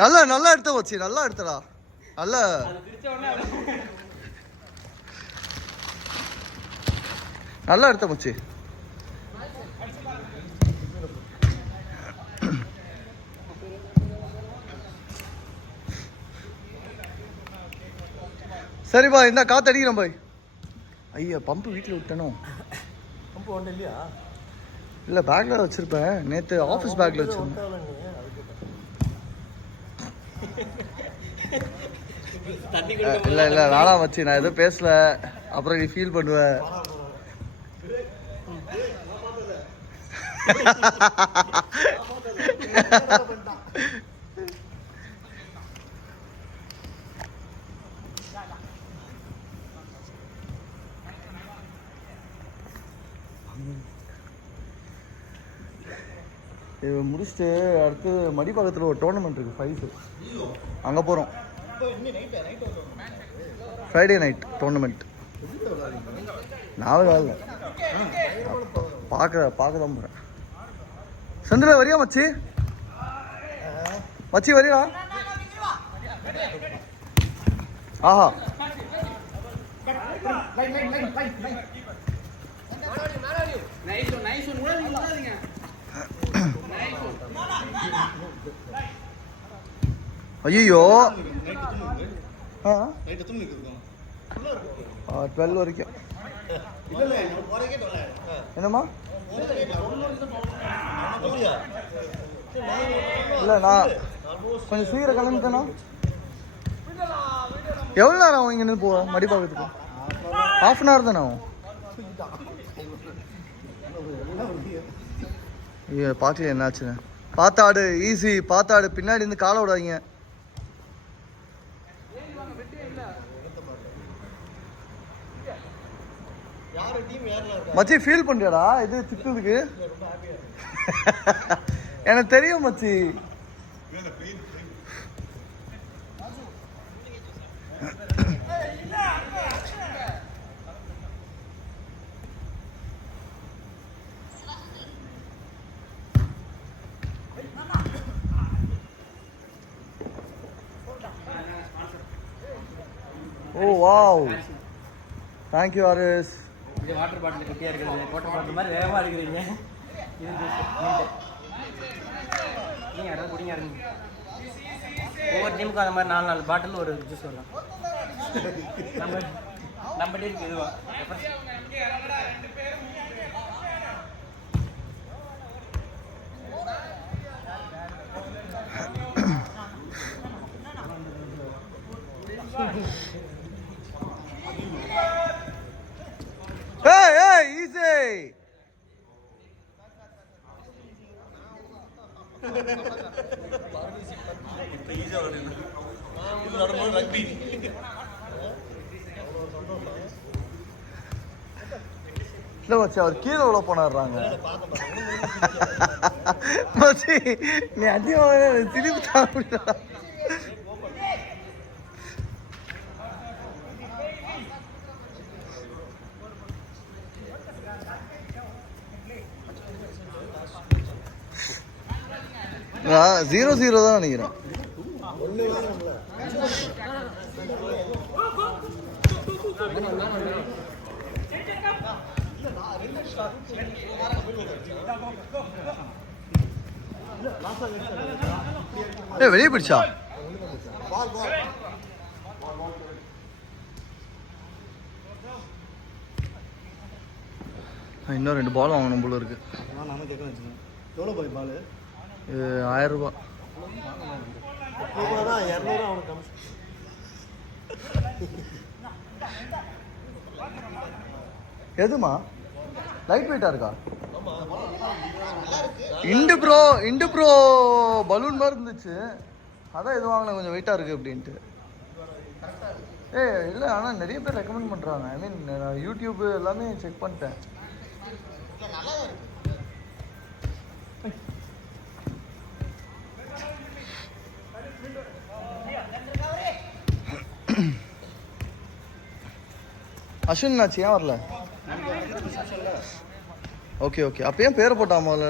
நல்லா நல்லா எடுத்த வச்சு நல்லா எடுத்தடா நல்லா நல்லா எடுத்த மச்சி. சரிப்பா இந்த காற்று அடிக்கிறேன் பாய். ஐயா பம்பு வீட்டில் விட்டனோ? பம்பு ஒன்றும் இல்லையா? இல்லை பேக்கில் வச்சுருப்பேன். நேற்று ஆஃபீஸ் பேக்கில் வச்சுருந்தேன். இல்லை இல்லை நானா வச்சு நான் எதுவும் பேசல. அப்புறம் நீ ஃபீல் பண்ணுவேன். முடிச்சுட்டு அடுத்து மடிப்பாக்கத்தில் ஒரு டோர்னமெண்ட் இருக்குது ஃபைஸு. அங்கே போகிறோம். Friday night tournament. நாலு காலில் பார்க்க தான் போகிறேன். செந்தில் வரியா மச்சி? மச்சி வரியா? ஆஹா ஐயோ 12 வரைக்கும். என்னம்மா? இல்லை நான் கொஞ்சம் சீக்கிரம் கிளம்பிட்டேனா? எவ்வளோ நேரம் ஆகும் இங்கேருந்து போக மடிப்பாக்கத்துக்கு? ½ hour தானே ஆகும். ஐயோ பார்க்கல என்னாச்சுன்னு. பாத்தாடு ஈஸி. பாத்தாடு பின்னாடி இருந்து காலை விடாதீங்க. மச்சி ஃபீல் பண்றியாடா இது திட்டுறதுக்கு? எனக்கு தெரியும் மச்சி. ஓ வாவ் தேங்க் யூ ஆரிஸ். இது வாட்டர் பாட்டில் கட்டியாக இருக்குது. வாட்டர் பாட்டில் மாதிரி வேகமாக இருக்கிறீங்க. இது நீங்கள் யாராவது குடிங்க இருங்க. ஒவ்வொரு டீமுக்கும் அந்த மாதிரி 4 பாட்டில் ஒரு ஜூஸ் வரலாம். நம்ம டீமுக்கு இதுவா Hey, hey, easy. இல்லை மச்சி அவர் கீழே உள்ள போனாடுறாங்க. மச்சி நீ அதிகமாக திருப்பி தாப்பிடா. நான் 0-0 தான் நினைக்கிறேன். வெளியே பிடிச்சா இன்னும் 2 பால் வாங்கணும் போல இருக்கு. எவ்வளோ போய் பால்? 1000 ரூபா. எதுமா லைட் வெயிட்டா இருக்கா? இண்டு ப்ரோ பலூன் மாதிரி இருந்துச்சு. அதான் எது வாங்கின கொஞ்சம் வெயிட்டா இருக்கு அப்படின்ட்டு. இல்லை ஆனால் நிறைய பேர் ரெக்கமெண்ட் பண்ணுறாங்க. ஐ மீன் நான் யூடியூப் எல்லாமே செக் பண்ணிட்டேன். அஸ்வின் ஆச்சு ஏன் வரல? ஓகே ஓகே அப்போ ஏன் பேரை போட்டாமல?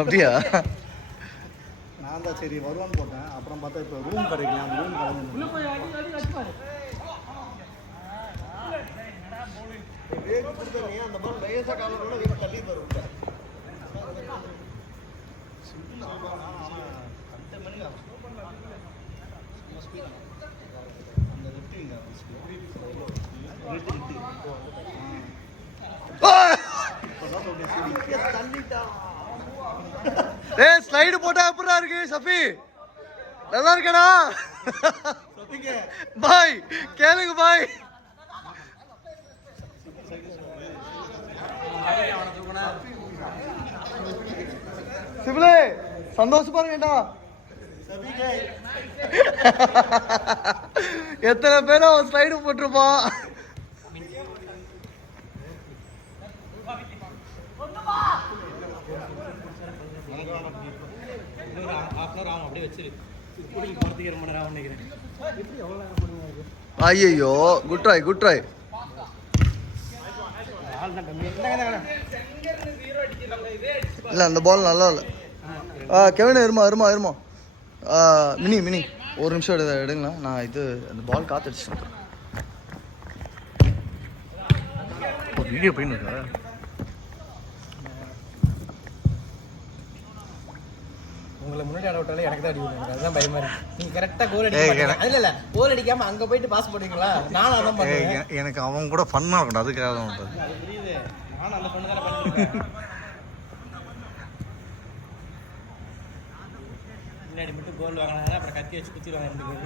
அப்படியா? நான் நான் தான் சரி வருவான்னு போட்டேன். அப்புறம் பார்த்தா இப்போ ரூம் கிடைக்கல. அந்த ரூம் கிடைக்கல. வேகு கொடுத்தனே அந்த பால் லேசா காலரோட வேகு தள்ளி வரும். சிம்பிள் ஆனா 10 மணி ஆகும். சும்மா ஸ்பீட் அந்த ரிட்டிங் டேய் ஸ்லைடு போட்டா எப்படிடா இருக்கு சஃபி? நல்லா இருக்கடா. பாய் கேளுங்க பாய். சிபிலே சந்தோஷமா இருக்கேன்டா. எத்தனை பேரும் அவன் ஸ்லைடு போட்டிருப்பான். ஐயோ குட் ட்ரை குட் ட்ரை. இல்லை அந்த பால் நல்லா இல்லை. கெவின் இருமா மினி ஒரு நிமிஷம் எடுங்களா. நான் இது அந்த பால் காத்துடுச்சு. ஒரு வீடியோ போயின்னு உங்களை முன்னாடி ஆட விட்டாலே எனக்கு தான் அடி விடுங்க. அதுதான் பயமா இருக்கு. நீங்க கரெக்டா கோல் அடிக்க இல்ல கோல் அடிக்காம அங்க போயிட்டு பாஸ் பண்ணுவீங்களா? நானும் அதான் பண்ணுவேன். எனக்கு அவன் கூட ஃபன்னா இருக்கும். அதுக்காக தான் பண்றது. அது புரியுது. நானும் அந்த பண்ண தான பண்ணிருக்கேன். முன்னாடி மட்டும் கோல் வாங்குனாங்க. அப்புறம் கத்தி வச்சு குத்திடுவாங்க 2 கோல்.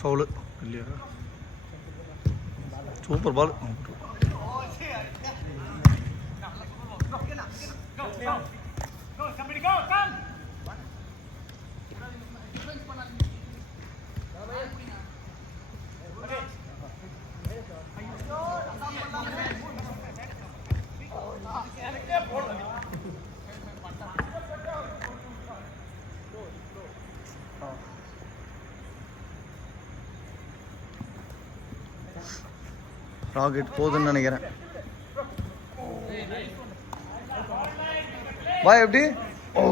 ஃபவுல் இல்லையா? சூப்பர் பால். ராக்கெட் போகுதுன்னு நினைக்கிறேன். பாய் எப்படி? ஓ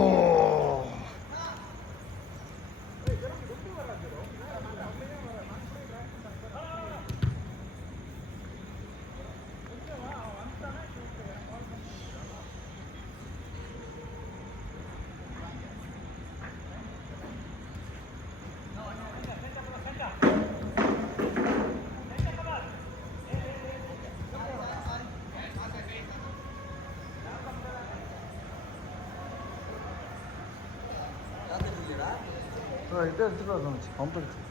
இது எடுத்துட்டு வரணும். பம்ப் எடுத்து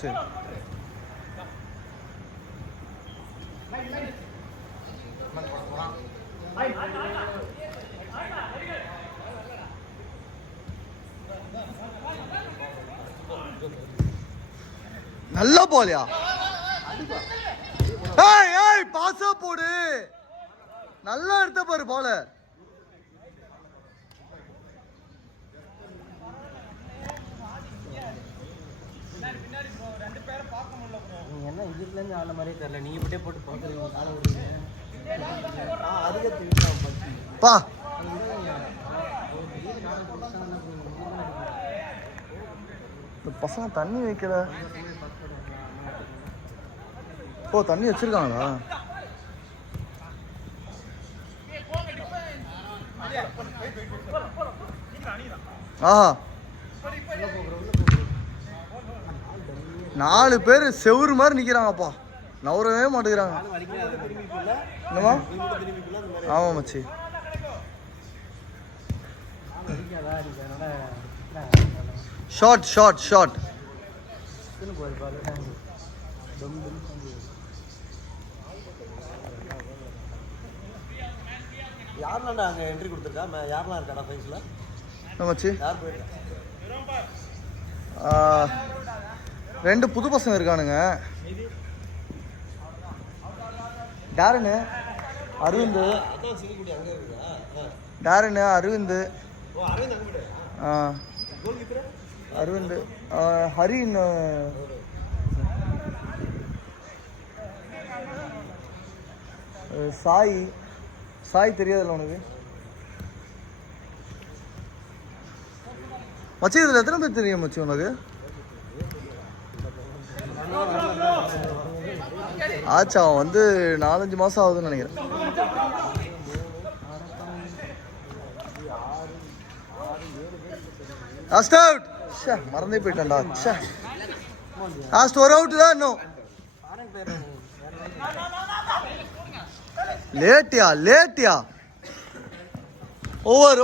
சரி. நல்ல போலியா? ஏய் பாஸா போடு. நல்லா எடுத்த பாரு போல. நீங்க என்ன இதுல இருந்து ஆள மாதிரியே தெரியல. நீங்க இப்படியே போட்டு பாக்குறீங்க. ஆள விடுங்க. அதுக்கு திருப்பி பா இந்த பசங்க தண்ணி வைக்கல. ஓ தண்ணி வச்சிருக்காங்களா? ஆஹா 4 பேர் செவுரு மாதிரி நிக்கிறாங்கப்பா. நவரவே மாட்டேங்கிறாங்க. என்னமா? ஆமா மச்சி. Short short short. யாரெல்லாம் அங்கே என்ட்ரி கொடுத்துருக்கா? யாரெல்லாம் இருக்காடா ஃபைஸ்ல? மச்சி யார் போயிருக்கா? 2 புது பசங்க இருக்கானுங்க. டாரனு அரவிந்த். டாரனு அரவிந்த். ஓ அரவிந்த் அங்கே போயிட்டா? கோல் கீப்பர் அரவிந்த் ஹரின் சாய் சாய் தெரியாதுல்ல உனக்கு மச்சி இதில் எத்தனை பேர் தெரியும் மச்சி உனக்கு ஆச்சா அவன் வந்து 4-5 மாதம் ஆகுதுன்னு நினைக்கிறேன் லாஸ்ட் அவுட் மறந்தே போயிட்டான்டா லாஸ்ட் ஒரு அவுட் தான் இன்னும் லேட்டியா ஓவர்